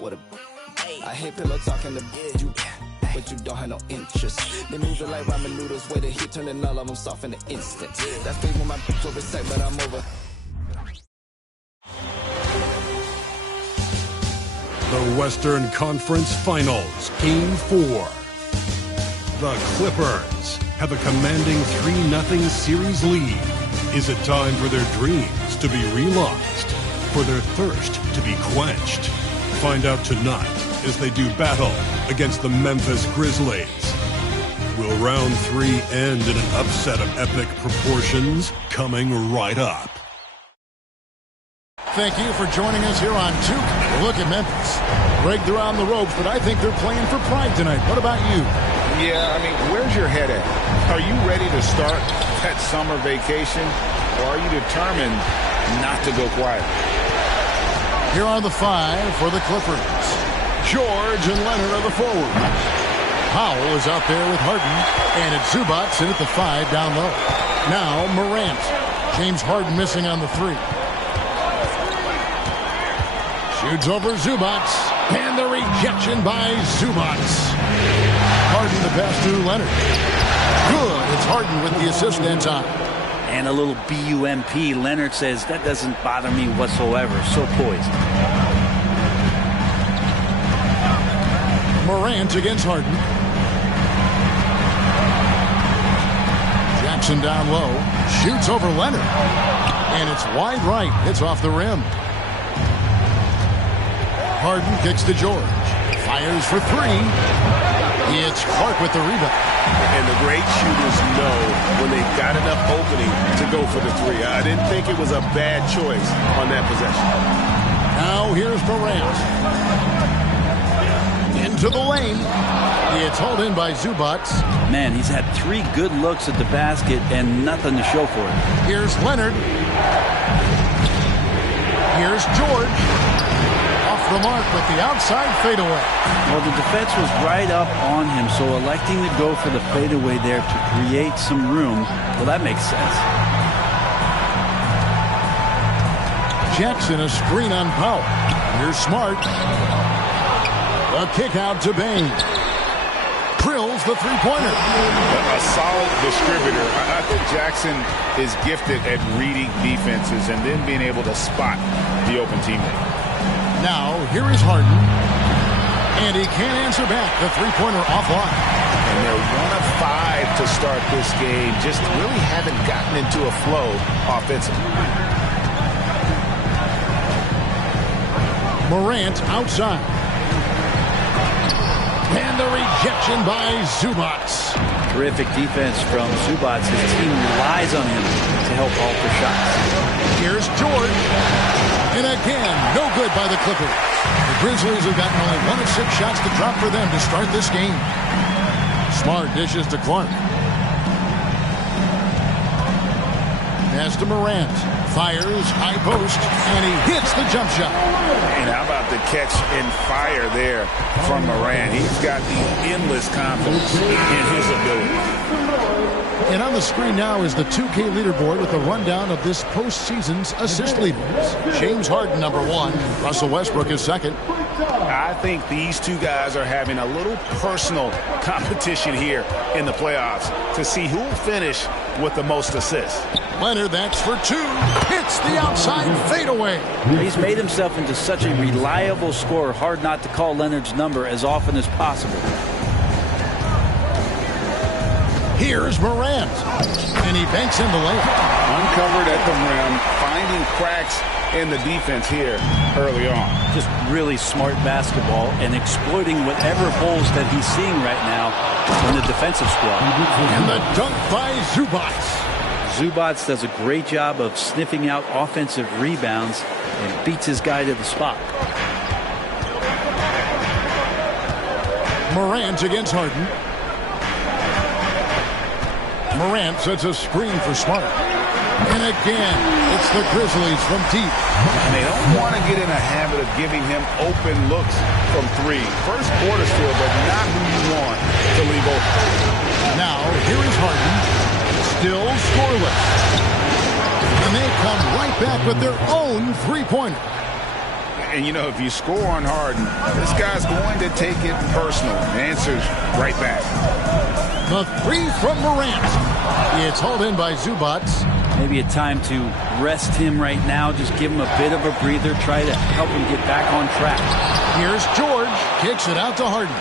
out with a. I hate pillow talking to you, but you don't have no interest. They move it like ramen noodles, way the heat turning all of them soft in an instant. That's big when my bitch over set, but I'm over. The Western Conference Finals, Game 4. The Clippers have a commanding 3-0 series lead. Is it time for their dreams to be realized? For their thirst to be quenched? Find out tonight as they do battle against the Memphis Grizzlies. Will round 3 end in an upset of epic proportions? Coming right up. Thank you for joining us here on Duke. Look at Memphis. Greg, they're on the ropes, but I think they're playing for pride tonight. What about you? Yeah, I mean, where's your head at? Are you ready to start that summer vacation, or are you determined not to go quiet? Here are the 5 for the Clippers. George and Leonard are the forwards. Powell is out there with Harden, and it's Zubac in at the 5 down low. Now Morant. James Harden missing on the 3. Shoots over Zubac, and the rejection by Zubac. Harden the pass to Leonard. Good, it's Harden with the assist that time. And a little BUMP. Leonard says, that doesn't bother me whatsoever. So poised. Morant against Harden. Jackson down low. Shoots over Leonard. And it's wide right. Hits off the rim. Harden kicks to George. Fires for 3. It's Clark with the rebound. And the great shooters know when they've got enough opening to go for the 3. I didn't think it was a bad choice on that possession. Now here's Morant. Into the lane. It's hauled in by Zubac. Man, he's had 3 good looks at the basket and nothing to show for it. Here's Leonard. Here's George. Off the mark with the outside fadeaway. Well, the defense was right up on him, so electing to go for the fadeaway there to create some room, well, that makes sense. Jackson a screen on Powell. Here's Smart. A kick out to Bain. Drills the three-pointer. A solid distributor. I think Jackson is gifted at reading defenses and then being able to spot the open teammate. Now, here is Harden. And he can't answer back. The three-pointer offline. And they're 1 of 5 to start this game. Just really haven't gotten into a flow offensively. Morant outside. And the rejection by Zubac. Terrific defense from Zubac. His team relies on him to help alter shots. Here's George. And again, no good by the Clippers. The Grizzlies have gotten only 1 of 6 shots to drop for them to start this game. Smart dishes to Clark. Pass to Morant. Fires, high post, and he hits the jump shot. And how about the catch and fire there from Morant? He's got the endless confidence in his ability. And on the screen now is the 2K leaderboard with a rundown of this postseason's assist leaders. James Harden, number 1. Russell Westbrook is 2nd. I think these 2 guys are having a little personal competition here in the playoffs to see who will finish with the most assists. Leonard, that's for 2. Hits the outside fadeaway. He's made himself into such a reliable scorer. Hard not to call Leonard's number as often as possible. Here's Morant. And he banks in the layup. Uncovered at the rim, finding cracks in the defense here early on. Just really smart basketball and exploiting whatever holes that he's seeing right now in the defensive squad. And the dunk by Zubac. Zubac does a great job of sniffing out offensive rebounds and beats his guy to the spot. Morant against Harden. Morant sets a screen for Smart. And again, it's the Grizzlies from deep. And they don't want to get in a habit of giving him open looks from 3. First quarter still, but not who you want to leave open. Now, here is Harden. Still scoreless. And they come right back with their own three-pointer. And, you know, if you score on Harden, this guy's going to take it personal. The answer's right back. The three from Morant. It's hauled in by Zubac. Maybe a time to rest him right now. Just give him a bit of a breather. Try to help him get back on track. Here's George. Kicks it out to Harden.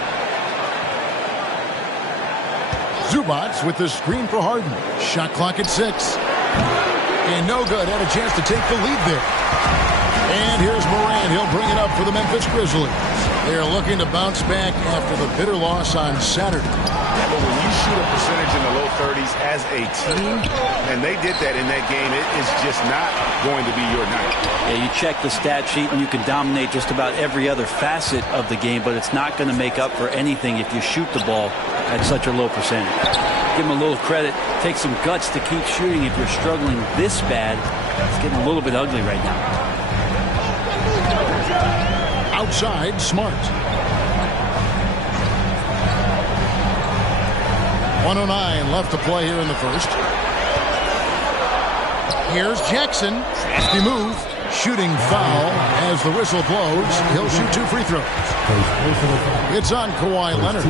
Zubac with the screen for Harden. Shot clock at 6. And no good. Had a chance to take the lead there. And here's Morant. He'll bring it up for the Memphis Grizzlies. They're looking to bounce back after the bitter loss on Saturday. Yeah, but when you shoot a percentage in the low 30s as a team, and they did that in that game, it is just not going to be your night. Yeah, you check the stat sheet and you can dominate just about every other facet of the game, but it's not going to make up for anything if you shoot the ball at such a low percentage. Give him a little credit. Take some guts to keep shooting if you're struggling this bad. It's getting a little bit ugly right now. Outside, Smart. 1:09 left to play here in the first. Here's Jackson. Nasty move. Shooting foul as the whistle blows. He'll shoot 2 free throws. It's on Kawhi Leonard.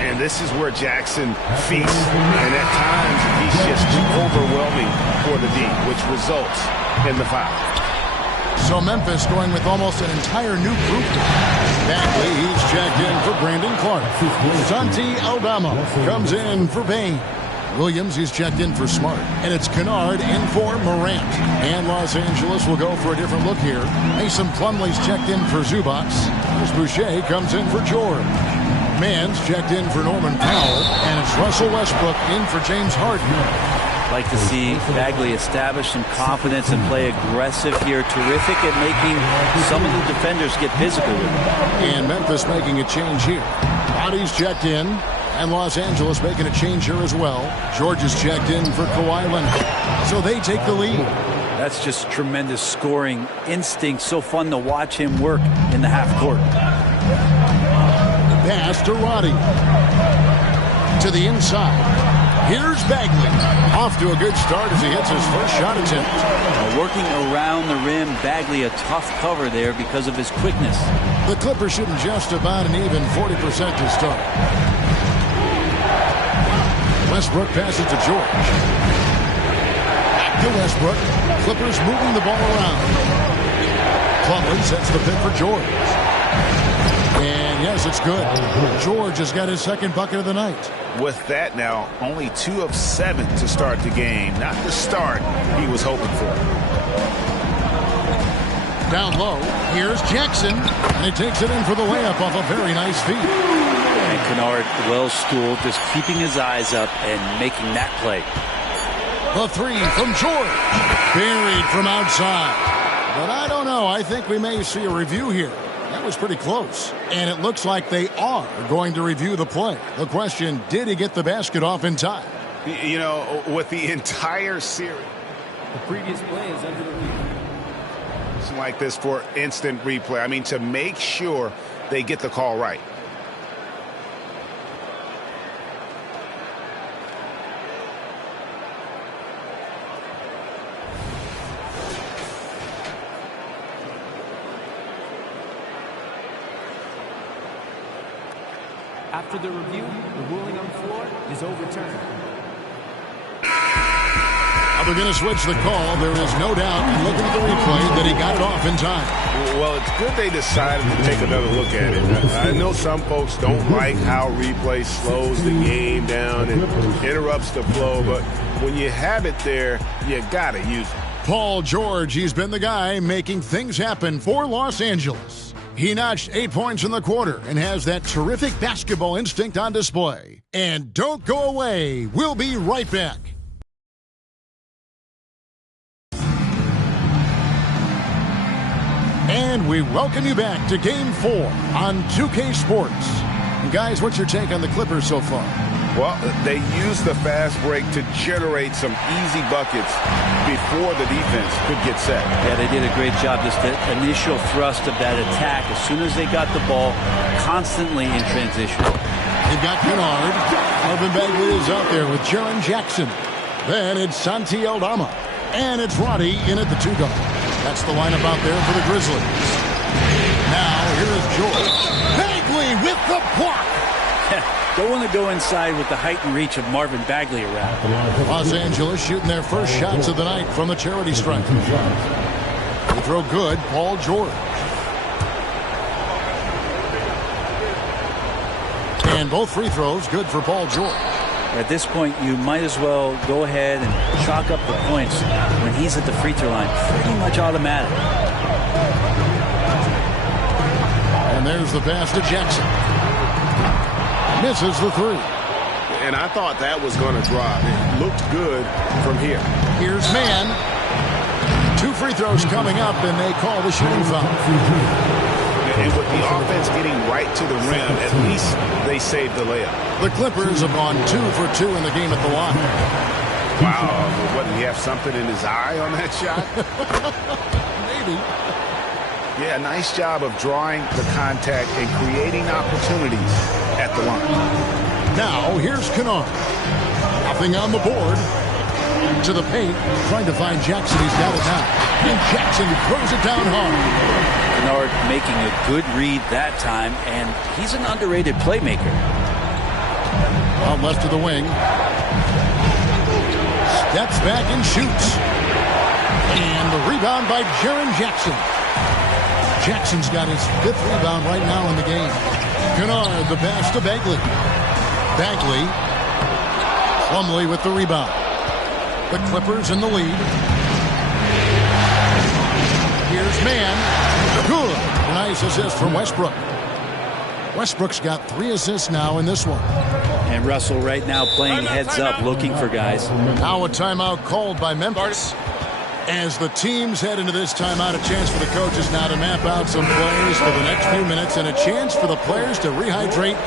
And this is where Jackson feasts. And at times, he's just too overwhelming for the D, which results in the foul. So Memphis going with almost an entire new group. Bagley, he's checked in for Brandon Clark. Santi Aldama comes in for Bain. Williams, he's checked in for Smart. And it's Kennard in for Morant. And Los Angeles will go for a different look here. Mason Plumlee's checked in for Zubac. Here's Boucher comes in for George. Mann's checked in for Norman Powell. And it's Russell Westbrook in for James Harden. Like to see Bagley establish some confidence and play aggressive here. Terrific at making some of the defenders get physical with him. And Memphis making a change here. Bodies checked in. And Los Angeles making a change here as well. George is checked in for Kawhi Leonard. So they take the lead. That's just tremendous scoring instinct. So fun to watch him work in the half court. Pass to Roddy. To the inside. Here's Bagley. Off to a good start as he hits his first shot attempt. Working around the rim, Bagley a tough cover there because of his quickness. The Clippers shooting just about an even 40% to start. Westbrook passes to George. Back to Westbrook. Clippers moving the ball around. Plumlee sets the pick for George. And yes, it's good. George has got his second bucket of the night. With that now, only 2 of 7 to start the game. Not the start he was hoping for. Down low, here's Jackson. And he takes it in for the layup off a very nice feed. And Kennard, well-schooled, just keeping his eyes up and making that play. The 3 from George. Buried from outside. But I don't know. I think we may see a review here. That was pretty close. And it looks like they are going to review the play. The question, did he get the basket off in time? You know, with the entire series. The previous play is under review. Something like this for instant replay. I mean, to make sure they get the call right. After the review, the ruling on the floor is overturned. Now they're going to switch the call. There is no doubt, looking at the replay, that he got it off in time. Well, it's good they decided to take another look at it. I know some folks don't like how replay slows the game down and interrupts the flow, but when you have it there, you got to use it. Paul George, he's been the guy making things happen for Los Angeles. He notched 8 points in the quarter and has that terrific basketball instinct on display. And don't go away. We'll be right back. And we welcome you back to Game 4 on 2K Sports. And guys, what's your take on the Clippers so far? Well, they used the fast break to generate some easy buckets before the defense could get set. Yeah, they did a great job. Just the initial thrust of that attack, as soon as they got the ball, constantly in transition. They've got Kennard. Marvin Bagley is out there with Jaren Jackson. Then it's Santi Aldama. And it's Roddy in at the 2 guard. That's the lineup out there for the Grizzlies. Here is George. Bagley with the block. Don't want to go inside with the height and reach of Marvin Bagley around. Los Angeles shooting their first shots of the night from the charity stripe. They throw good, Paul George. And both free throws good for Paul George. At this point, you might as well go ahead and chalk up the points when he's at the free throw line. Pretty much automatic. And there's the pass to Jackson. Misses the three. And I thought that was going to drop. It looked good from here. Here's Mann. 2 free throws coming up, and they call the shooting foul. And with the offense getting right to the rim, at least they saved the layup. The Clippers have gone 2 for 2 in the game at the line. Wow. What, did he have something in his eye on that shot? Maybe. Yeah, nice job of drawing the contact and creating opportunities at the line. Now, here's Kennard. Nothing on the board. To the paint, trying to find Jackson. He's got it now. And Jackson throws it down hard. Kennard making a good read that time, and he's an underrated playmaker. Out left of the wing. Steps back and shoots. And the rebound by Jaren Jackson. Jackson's got his 5th rebound right now in the game. Kennard, the pass to Bagley. Bagley. Plumlee with the rebound. The Clippers in the lead. Here's Mann. Good. Nice assist from Westbrook. Westbrook's got 3 assists now in this one. And Russell right now playing heads up, looking for guys. Now a timeout called by Memphis. As the teams head into this timeout, a chance for the coaches now to map out some plays for the next few minutes and a chance for the players to rehydrate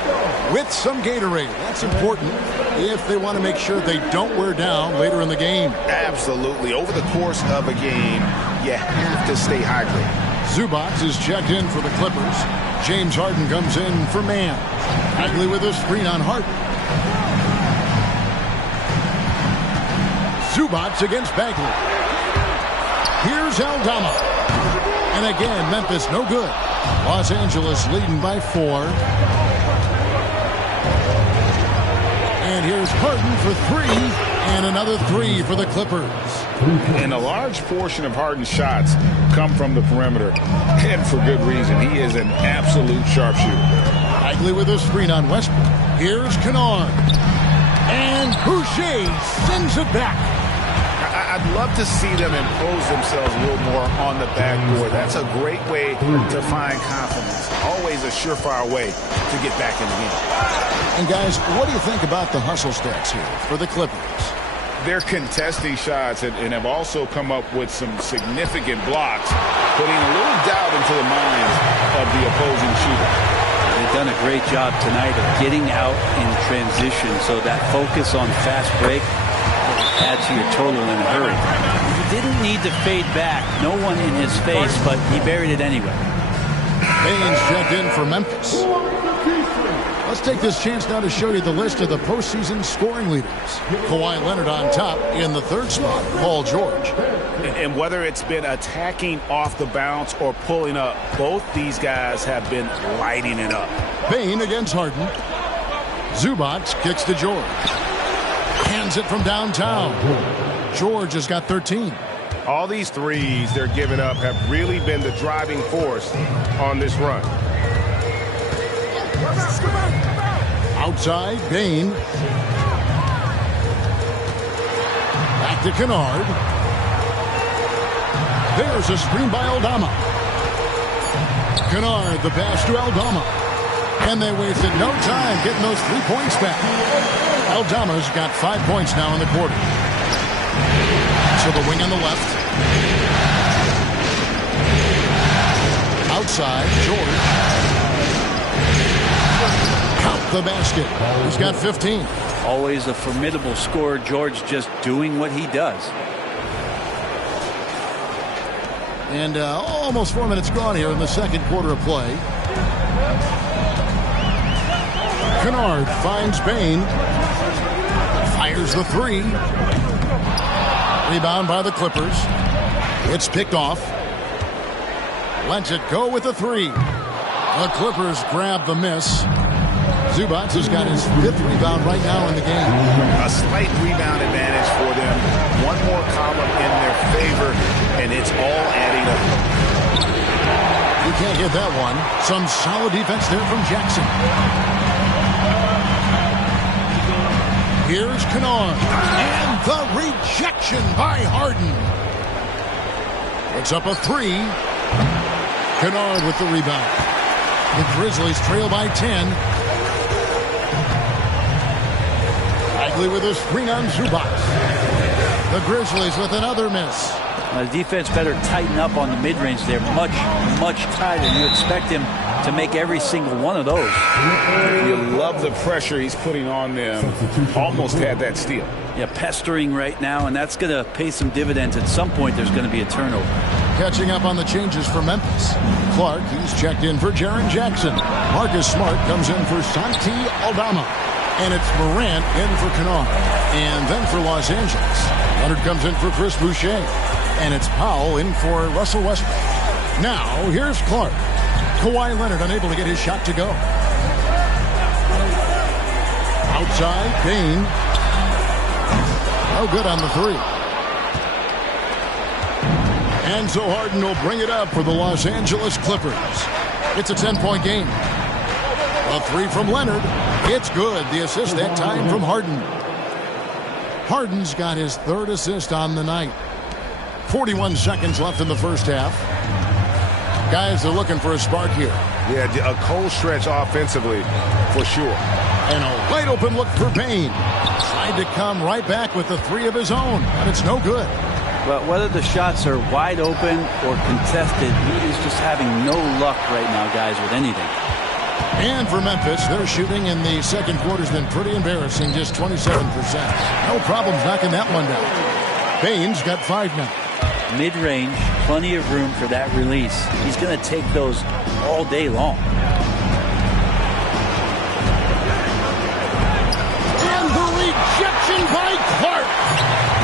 with some Gatorade. That's important if they want to make sure they don't wear down later in the game. Absolutely. Over the course of a game, you have to stay hydrated. Zubac is checked in for the Clippers. James Harden comes in for Mann. Bagley with a screen on Harden. Zubac against Bagley. Here's Aldama. And again, Memphis no good. Los Angeles leading by 4. And here's Harden for 3. And another 3 for the Clippers. And a large portion of Harden's shots come from the perimeter. And for good reason. He is an absolute sharpshooter. Bagley with a screen on Westbrook. Here's Kennard. And Boucher sends it back. I'd love to see them impose themselves a little more on the backboard. That's a great way to find confidence. Always a surefire way to get back in the game. And guys, what do you think about the hustle stats here for the Clippers? They're contesting shots and have also come up with some significant blocks, putting a little doubt into the minds of the opposing shooter. They've done a great job tonight of getting out in transition, so that focus on fast break add to your total in a hurry. He didn't need to fade back. No one in his face, but he buried it anyway. Baines checked in for Memphis. Let's take this chance now to show you the list of the postseason scoring leaders. Kawhi Leonard on top in the 3rd spot, Paul George. And whether it's been attacking off the bounce or pulling up, both these guys have been lighting it up. Bane against Harden. Zubac kicks to George. Hands it from downtown. George has got 13. All these threes they're giving up have really been the driving force on this run. Outside, Bane. Back to Kennard. There's a screen by Aldama. Kennard, the pass to Aldama. And they wasted no time getting those 3 points back. Aldama's got 5 points now in the quarter. So the wing on the left. Outside, George. Count the basket. He's got 15. Always a formidable scorer. George just doing what he does. And almost 4 minutes gone here in the 2nd quarter of play. Kennard finds Bane. Fires the 3. Rebound by the Clippers. It's picked off. Lets it go with the 3. The Clippers grab the miss. Zubac has got his 5th rebound right now in the game. A slight rebound advantage for them. One more column in their favor, and it's all adding up. You can't get that one. Some solid defense there from Jackson. Here's Kennard. And the rejection by Harden. It's up a 3. Kennard with the rebound. The Grizzlies trail by 10. Bagley with a screen on Zubac. The Grizzlies with another miss. The defense better tighten up on the mid-range there. Much, much tighter. You expect him to make every single one of those. You love the pressure he's putting on them. Almost had that steal. Yeah, pestering right now, and that's going to pay some dividends. At some point, there's going to be a turnover. Catching up on the changes for Memphis. Clark, he's checked in for Jaren Jackson. Marcus Smart comes in for Santi Aldama. And it's Morant in for Kennard. And then for Los Angeles, Leonard comes in for Chris Boucher. And it's Powell in for Russell Westbrook. Now, here's Clark. Kawhi Leonard unable to get his shot to go. Outside, Payne. No good on the 3. And so Harden will bring it up for the Los Angeles Clippers. It's a 10-point game. A 3 from Leonard. It's good. The assist that time from Harden. Harden's got his 3rd assist on the night. 41 seconds left in the first half. Guys are looking for a spark here. Yeah, a cold stretch offensively for sure. And a wide open look for Payne. Tried to come right back with the 3 of his own, but it's no good. But whether the shots are wide open or contested, he's just having no luck right now, guys, with anything. And for Memphis, their shooting in the second quarter has been pretty embarrassing, just 27%. No problems knocking that one down. Payne's got 5 now. Mid-range, plenty of room for that release. He's going to take those all day long. And the rejection by Clark.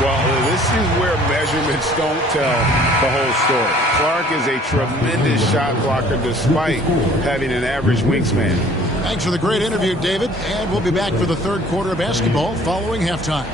Well, this is where measurements don't tell the whole story. Clark is a tremendous shot blocker despite having an average wingspan. Thanks for the great interview, David. And we'll be back for the 3rd quarter of basketball following halftime.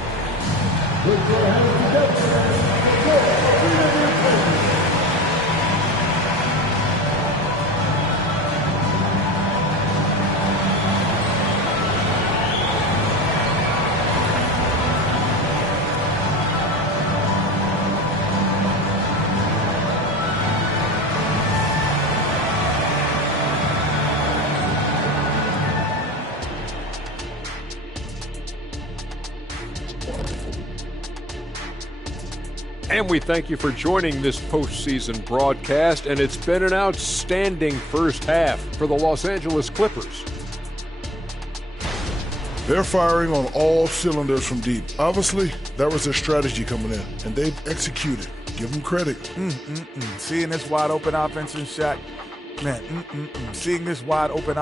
And we thank you for joining this postseason broadcast, and it's been an outstanding first half for the Los Angeles Clippers. They're firing on all cylinders from deep. Obviously, that was their strategy coming in, and they've executed. Give them credit. Seeing this wide open offensive shot, man, seeing this wide open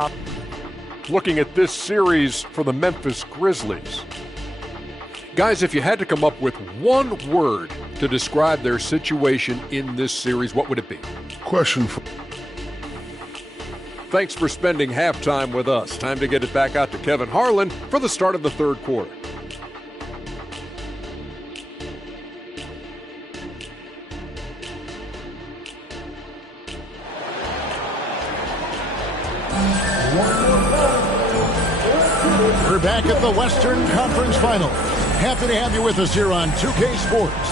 Looking at this series for the Memphis Grizzlies. Guys, if you had to come up with one word to describe their situation in this series, what would it be? Question. Thanks for spending halftime with us. Time to get it back out to Kevin Harlan for the start of the 3rd quarter. We're back at the Western Conference Final. Happy to have you with us here on 2K Sports.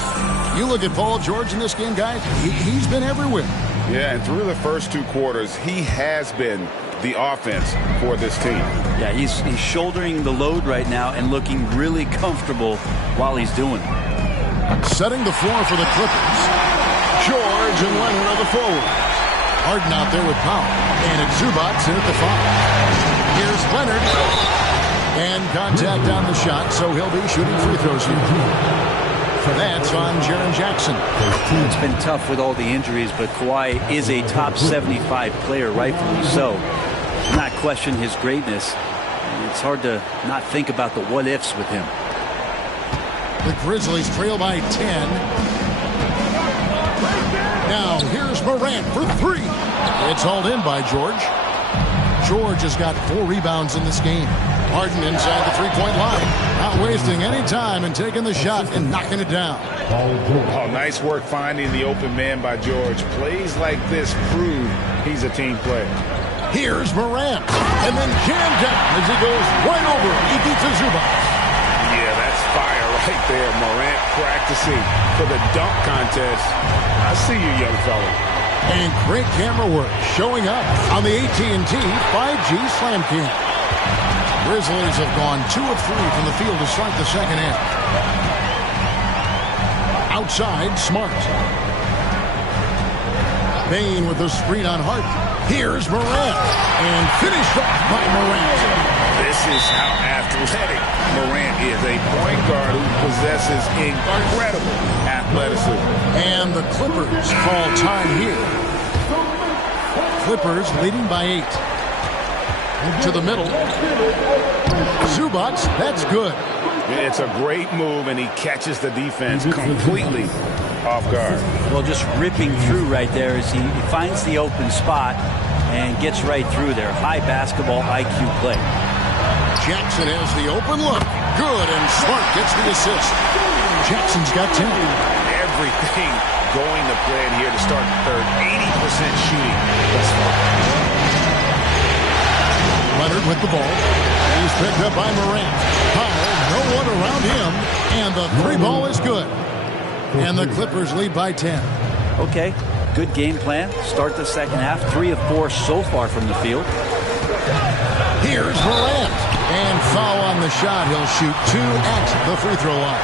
You look at Paul George in this game, guys, he's been everywhere. Yeah, and through the first 2 quarters, he has been the offense for this team. Yeah, he's shouldering the load right now and looking really comfortable while he's doing it. Setting the floor for the Clippers. George and Leonard are the forwards. Harden out there with Powell. And it's Zubac in at the 5. Here's Leonard. And contact on the shot, so he'll be shooting free throws here. That's on Jaren Jackson. It's been tough with all the injuries, but Kawhi is a top 75 player, rightfully so. Not question his greatness. It's hard to not think about the what-ifs with him. The Grizzlies trail by 10. Now, here's Morant for 3. It's hauled in by George. George has got 4 rebounds in this game. Harden inside the three-point line. Not wasting any time and taking the shot and knocking it down. Oh, nice work finding the open man by George. Plays like this prove he's a team player. Here's Morant. And then jammed down as he goes right over. He beats Zubac. Yeah, that's fire right there. Morant practicing for the dunk contest. I see you, young fella. And great camera work showing up on the AT&T 5G Slam Cam. Grizzlies have gone 2 of 3 from the field to start the second half. Outside, Smart. Bane with the screen on Harden. Here's Morant. And finished off by Morant. This is how athletic Morant is. A point guard who possesses incredible athleticism. And the Clippers call time here. Clippers leading by 8. To the middle. Zubac, that's good. It's a great move, and he catches the defense completely off guard. Well, just ripping through right there as he finds the open spot and gets right through there. High basketball IQ play. Jackson has the open look. Good, and Smart gets the assist. Jackson's got 10. Everything going to plan here to start the third. 80% shooting thus far. Leonard with the ball. He's picked up by Morant. Powell, no one around him, and the 3 ball is good. And the Clippers lead by 10. Okay, good game plan. Start the second half. 3 of 4 so far from the field. Here's Morant. And foul on the shot. He'll shoot 2 at the free throw line.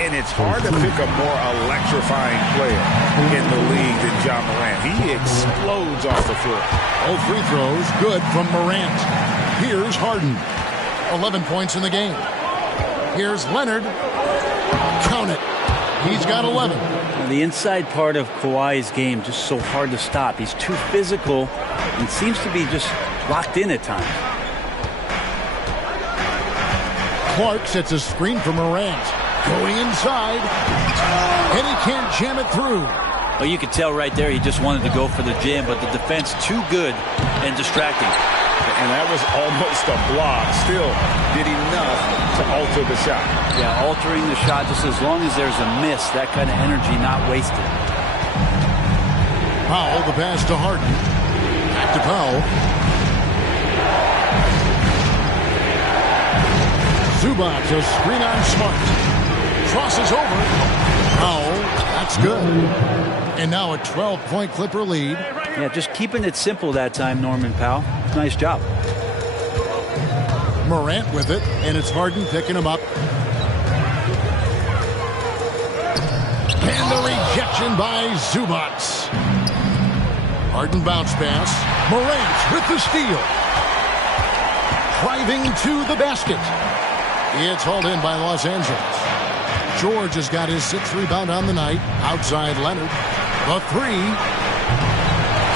And it's hard to pick a more electrifying player in the league than Ja Morant. He explodes off the floor. Both free throws good from Morant. Here's Harden. 11 points in the game. Here's Leonard. Count it. He's got 11. The inside part of Kawhi's game just so hard to stop. He's too physical and seems to be just locked in at times. Clark sets a screen for Morant. Going inside. And he can't jam it through. Well, you could tell right there he just wanted to go for the jam, but the defense too good and distracting. And that was almost a block. Still did enough to alter the shot. Yeah, altering the shot just as long as there's a miss. That kind of energy not wasted. Powell, the pass to Harden. Back to Powell. Zubac, a screen on Smart. Crosses over. Powell, that's good. And now a 12-point Clipper lead. Yeah, just keeping it simple that time, Norman Powell. Nice job. Morant with it, and it's Harden picking him up. And the rejection by Zubac. Harden bounce pass. Morant with the steal. Driving to the basket. It's hauled in by Los Angeles. George has got his 6th rebound on the night. Outside Leonard. The 3.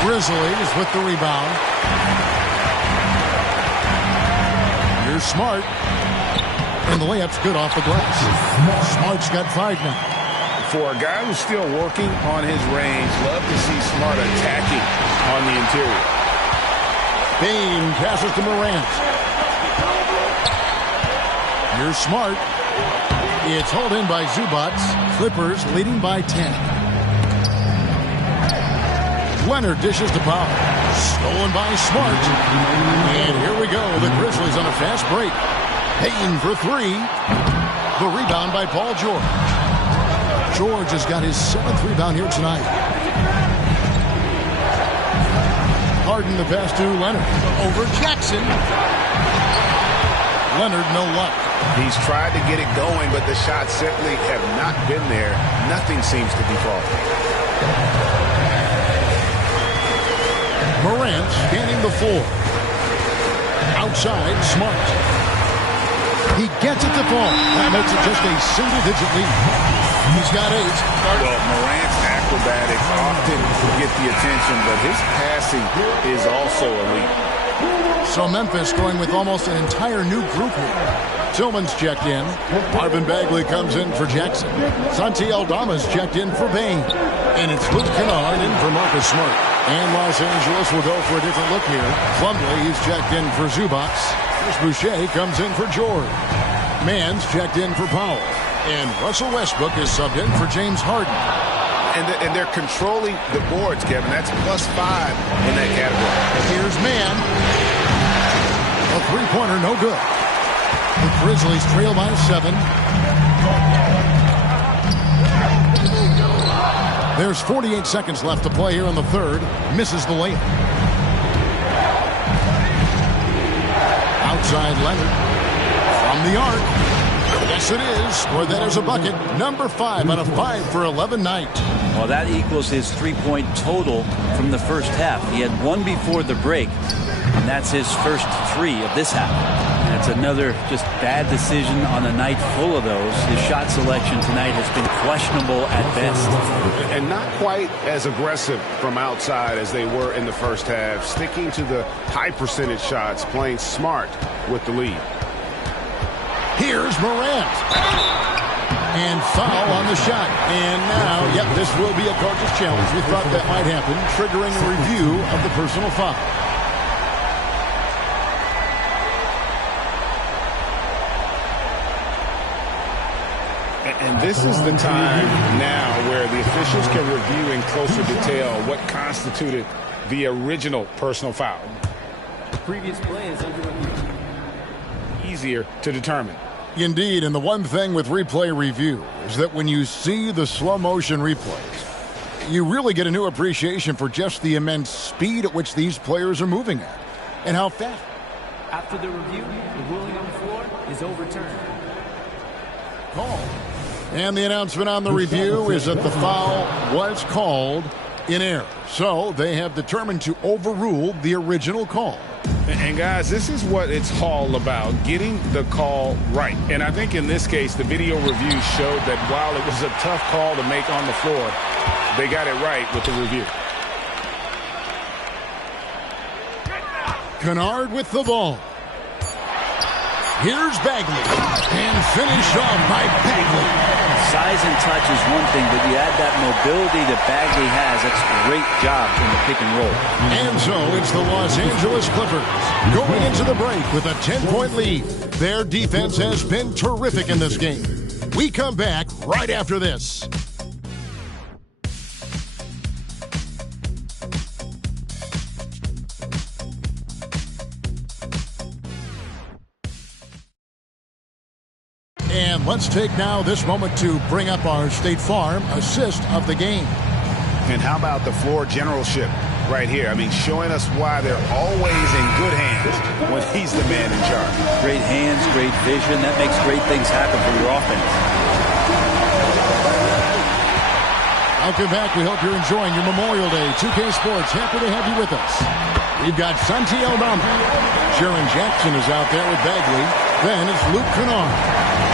Grizzlies with the rebound. Here's Smart. And the layup's good off the glass. Smart's got 5 now. For a guy who's still working on his range, love to see Smart attacking on the interior. Bane passes to Morant. Here's Smart. It's hauled in by Zubac. Clippers leading by 10. Leonard dishes to Powell. Stolen by Smart. And here we go. The Grizzlies on a fast break. Payne for 3. The rebound by Paul George. George has got his 7th rebound here tonight. Harden the pass to Leonard. Over Jackson. Leonard no luck. He's tried to get it going, but the shots simply have not been there. Nothing seems to be falling. Morant scanning the floor. Outside, Smart. He gets it to fall. That makes it just a single-digit lead. He's got 8. Well, Morant's acrobatics often get the attention, but his passing is also elite. So Memphis going with almost an entire new group here. Tillman's checked in. Marvin Bagley comes in for Jackson. Santi Aldama's checked in for Bane. And it's Luke Kennard in for Marcus Smart. And Los Angeles will go for a different look here. Plumlee, he's checked in for Zubac. Here's Boucher, comes in for George. Mann's checked in for Powell. And Russell Westbrook is subbed in for James Harden. And they're controlling the boards, Kevin. That's +5 in that category. Here's Mann. A three-pointer, no good. The Grizzlies trail by 7. There's 48 seconds left to play here in the third. Misses the layup. Outside Leonard. From the arc. Yes, it is. Or that is a bucket. Number 5 on a 5 for 11 night. Well, that equals his three-point total from the first half. He had one before the break, and that's his first 3 of this half. And it's another just bad decision on a night full of those. His shot selection tonight has been questionable at best. And not quite as aggressive from outside as they were in the first half. Sticking to the high percentage shots, playing smart with the lead. Here's Morant. And foul on the shot. And now, yep, this will be a coach's challenge. We thought that might happen, triggering a review of the personal foul. And this is the time now where the officials can review in closer detail what constituted the original personal foul. The previous play is under review. Easier to determine. Indeed, and the one thing with replay review is that when you see the slow motion replays, you really get a new appreciation for just the immense speed at which these players are moving at and how fast. After the review, the ruling on the floor is overturned. Call. And the announcement on the review is that the foul was called in error. So they have determined to overrule the original call. And guys, this is what it's all about, getting the call right. And I think in this case, the video review showed that while it was a tough call to make on the floor, they got it right with the review. Kennard with the ball. Here's Bagley. And finished off by Bagley. Size and touch is one thing, but you add that mobility that Bagley has. That's a great job in the pick and roll. And so it's the Los Angeles Clippers going into the break with a 10-point lead. Their defense has been terrific in this game. We come back right after this. And let's take now this moment to bring up our State Farm assist of the game. And how about the floor generalship right here? I mean, showing us why they're always in good hands when he's the man in charge. Great hands, great vision. That makes great things happen for your offense. Welcome back. We hope you're enjoying your Memorial Day. 2K Sports, happy to have you with us. We've got Santi Aldama. Jaren Jackson is out there with Bagley. Then it's Luke Kennard.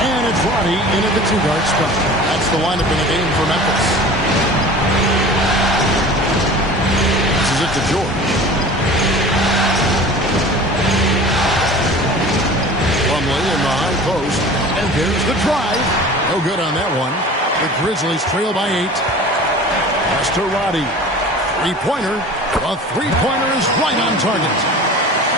And it's Roddy in at the 2-guard spot. That's the lineup in the game for Memphis. This is it to George. Plumlee in the high post. And there's the drive. No good on that one. The Grizzlies trail by 8. Pass to Roddy. Three-pointer. A three-pointer is right on target.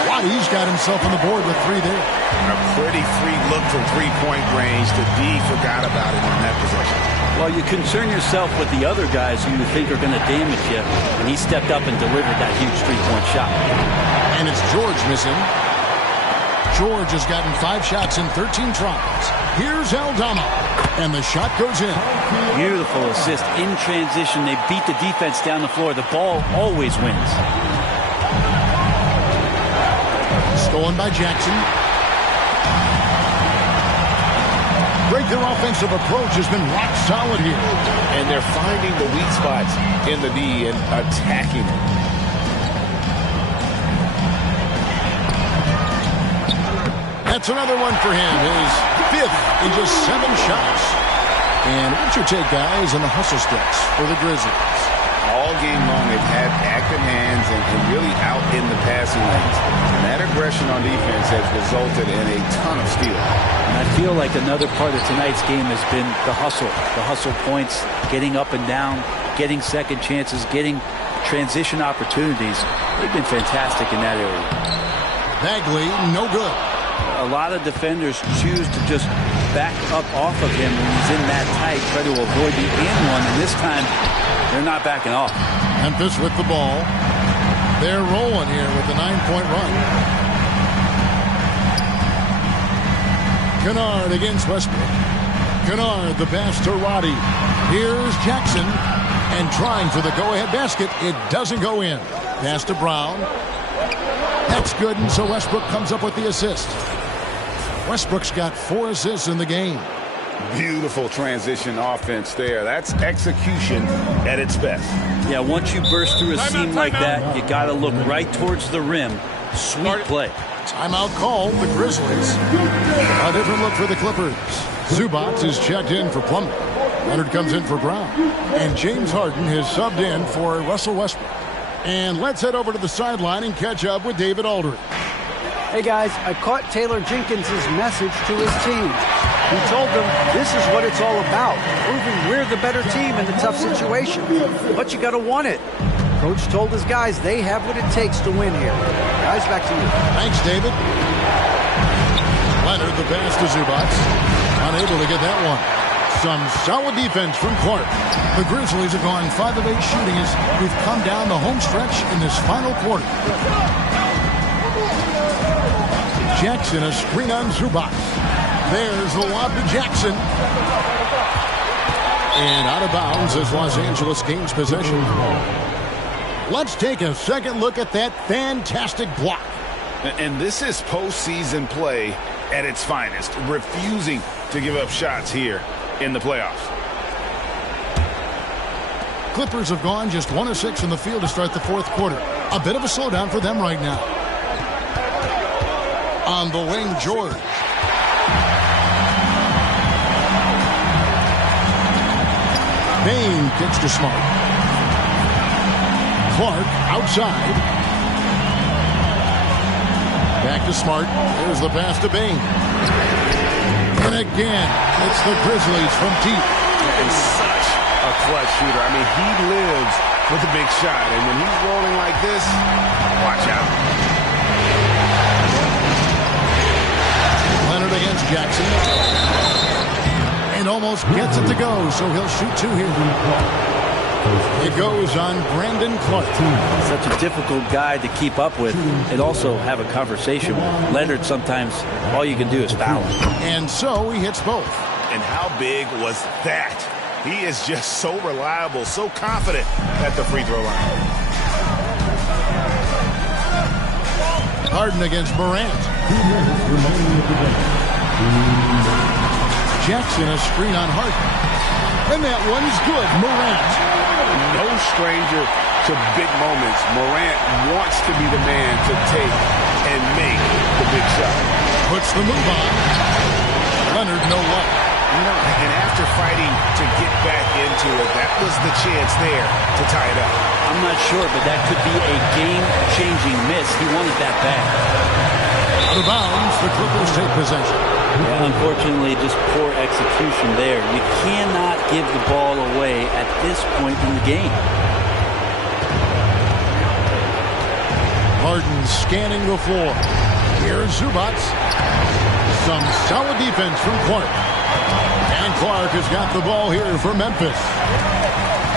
Roddy's got himself on the board with 3 there. A pretty free look from three-point range. The D forgot about it on that possession. Well, you concern yourself with the other guys who you think are going to damage you, and he stepped up and delivered that huge three-point shot. And it's George missing. George has gotten 5 shots in 13 tries. Here's Aldama, and the shot goes in. Beautiful assist in transition. They beat the defense down the floor. The ball always wins. Stolen by Jackson. Their offensive approach has been rock solid here. And they're finding the weak spots in the D and attacking it. That's another one for him. His 5th in just 7 shots. And what's your take, guys, on the hustle steps for the Grizzlies? All game long, they've had active hands and really out in the passing lanes. No matter aggression on defense has resulted in a ton of steals. And I feel like another part of tonight's game has been the hustle points, getting up and down, getting second chances, getting transition opportunities. They've been fantastic in that area. Bagley, no good. A lot of defenders choose to just back up off of him when he's in that tight, try to avoid the and one, and this time they're not backing off. Memphis with the ball. They're rolling here with a 9-point run. Kennard against Westbrook. Kennard, the pass to Roddy. Here's Jackson. And trying for the go-ahead basket. It doesn't go in. Pass to Brown. That's good, and so Westbrook comes up with the assist. Westbrook's got 4 assists in the game. Beautiful transition offense there. That's execution at its best. Yeah, once you burst through a seam like that, you got to look right towards the rim. Sweet play. Timeout called, the Grizzlies. A different look for the Clippers. Zubac is checked in for Plumlee. Leonard comes in for Brown. And James Harden has subbed in for Russell Westbrook. And let's head over to the sideline and catch up with David Aldridge. Hey guys, I caught Taylor Jenkins' message to his team. He told them this is what it's all about, proving we're the better team in the tough situation. But you got to want it. Coach told his guys they have what it takes to win here. Guys, back to you. Thanks, David. Leonard, the pass to Zubac. Unable to get that one. Some solid defense from Clark. The Grizzlies have gone 5 of 8 shooting as we've come down the home stretch in this final quarter. Jackson, a screen on Zubac. There's the lob to Jackson. And out of bounds as Los Angeles gains possession. Let's take a second look at that fantastic block. And this is postseason play at its finest, refusing to give up shots here in the playoffs. Clippers have gone just 1 of 6 in the field to start the fourth quarter. A bit of a slowdown for them right now. On the wing, George. Bane kicks to Smart. Clark outside. Back to Smart. Here's the pass to Bane. And again, it's the Grizzlies from deep. And such a clutch shooter. I mean, he lives with a big shot. And when he's rolling like this, watch out. Leonard against Jackson. And almost gets it to go, so he'll shoot 2 here. It goes on Brandon Clark. Such a difficult guy to keep up with and also have a conversation with. Leonard, sometimes all you can do is foul him. And so he hits both. And how big was that? He is just so reliable, so confident at the free throw line. Harden against Morant. Jackson, a screen on Harden. And that one's good. Morant. No stranger to big moments. Morant wants to be the man to take and make the big shot. Puts the move on. Leonard, no luck. You know, and after fighting to get back into it, that was the chance there to tie it up. I'm not sure, but that could be a game-changing miss. He wanted that back. Out of bounds, the Clippers take possession. Yeah, unfortunately, just poor execution there. You cannot give the ball away at this point in the game. Harden scanning the floor. Here's Zubac. Some solid defense from Clark. And Clark has got the ball here for Memphis.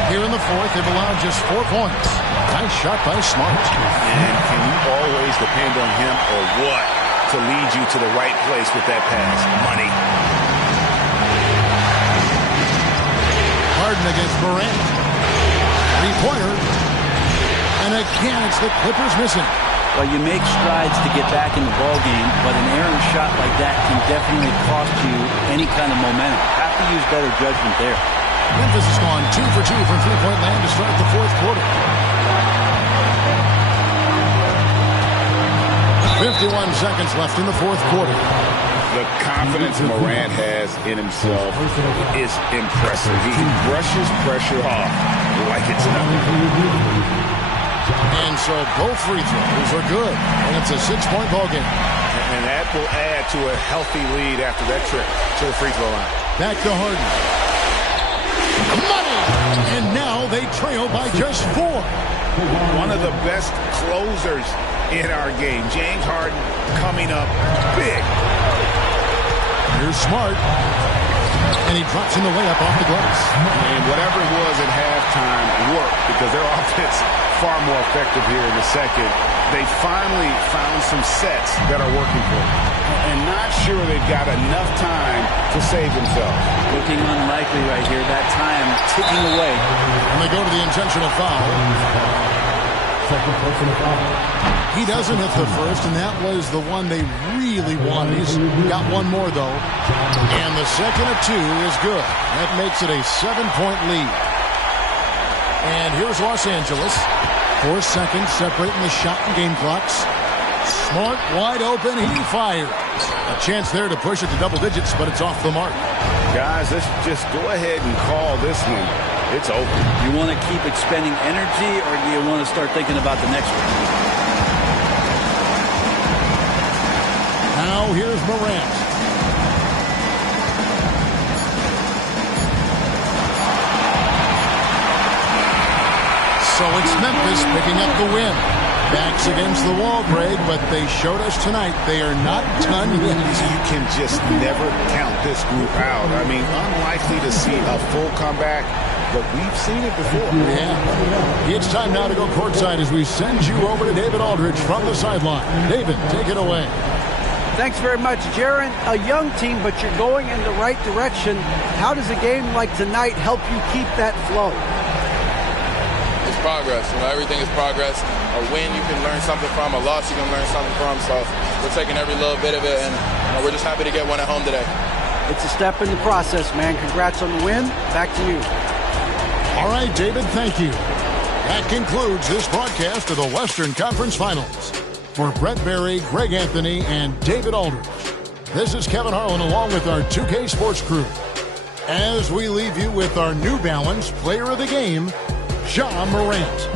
Here in the fourth, they've allowed just 4 points. Nice shot by Smart. And can you always depend on him or what to lead you to the right place with that pass? Money. Harden against Morant. 3-pointer. And again, it's the Clippers missing. Well, you make strides to get back in the ball game, but an errant shot like that can definitely cost you any kind of momentum. Have to use better judgment there. Memphis has gone 2 for 2 from three-point land to start the fourth quarter. 51 seconds left in the fourth quarter. The confidence Morant has in himself is impressive. He brushes pressure off like it's nothing. And And so both free throws are good. And it's a 6-point ball game. And that will add to a healthy lead after that trip to the free throw line. Back to Harden. Money! And now they trail by just 4. One of the best closers in our game. James Harden coming up big. Here's Smart. And he drops in the layup off the glass. And whatever it was at halftime worked because their offense far more effective here in the second. They finally found some sets that are working for them. And not sure they've got enough time to save themselves. Looking unlikely right here. That time ticking away. And they go to the intentional foul. He doesn't hit the first, and that was the one they really wanted. He's got one more, though. And the second of 2 is good. That makes it a 7-point lead. And here's Los Angeles. 4 seconds separating the shot and game clocks. Smart, wide open, he fires. A chance there to push it to double digits, but it's off the mark. Guys, let's just go ahead and call this one. It's over. You want to keep expending energy, or do you want to start thinking about the next one? Now here's Morant. So it's Memphis picking up the win. Backs against the wall, Greg, but they showed us tonight they are not done yet. You can just never count this group out. I mean, unlikely to see a full comeback, but we've seen it before. Yeah. It's time now to go courtside as we send you over to David Aldridge from the sideline. David, take it away. Thanks very much, Jaron. A young team, but you're going in the right direction. How does a game like tonight help you keep that flow? It's progress. Everything is progress. A win you can learn something from, a loss you can learn something from. So we're taking every little bit of it, and we're just happy to get one at home today. It's a step in the process, man. Congrats on the win. Back to you. All right, David, thank you. That concludes this broadcast of the Western Conference Finals. For Brett Berry, Greg Anthony, and David Aldridge, this is Kevin Harlan along with our 2K Sports crew. As we leave you with our New Balance Player of the Game, Ja Morant.